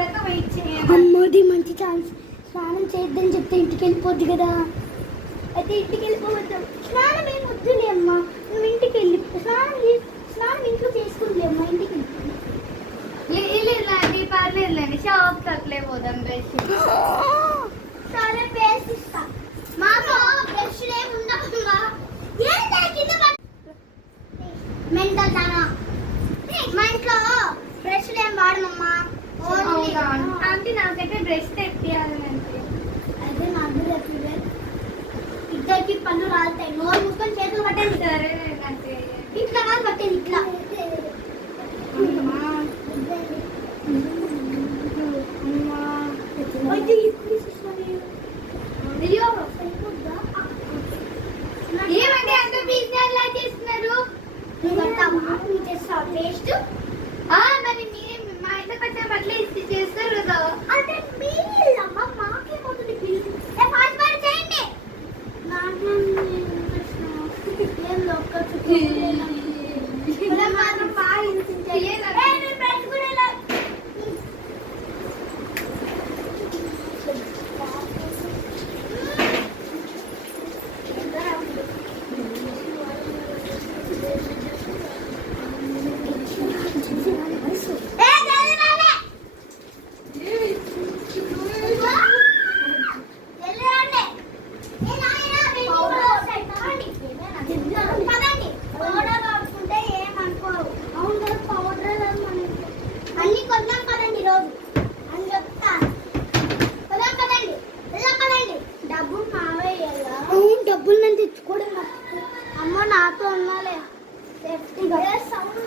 దాకా వెయిట్ చేయాలి. అమ్మది మంచి ఛాన్స్. స్నానం చేద్దని చెప్తే ఇంటికి వెళ్ళిపోద్ది కదా. అయితే ఇంటికి వెళ్ళిపోవద్దాం. స్నానం ఏం వద్దులే అమ్మా, నువ్వు ఇంటికి వెళ్ళి స్నానం ఇంట్లో చేసుకుంటే అమ్మా. ఇంటికి వెళ్ళిర్లేండి, పర్లేదులేండి. షాప్ తక్కులే పోదాం. బ్రష్ సరే పేస్ట్ ఇస్తా. మాకు బ్రష్ ఏముందమ్మా. మెంటల్ దానా, మా ఇంట్లో బ్రష్ ఏం వాడమమ్మా. అంటే నాకైతే బ్రష్ తెప్పియాలంటే అదే నాకు తెప్పివే. ఇద్దరికి పన్ను రాలుతాయి. నోరు మూసుకొని చేతులు పట్టండి. సరే అంటే ఇట్లా కాదు పట్టండి, ఇట్లా. ఏమంటే అంత బిజినెస్ లా చేస్తున్నారు. పేస్ట్ మరి మీరే మా ఇంటికి వచ్చే బట్టలు ఇస్తే చేస్తారు కదా. అంటే మీరేమ్మా, మాకేమవుతుంది బిల్లు. చేయండి. ఏం మాత్రం బాగా డబ్బులు నేను తెచ్చుకోవడం. అమ్మ నాతో ఉన్నాలే సేఫ్టీగా. సౌండ్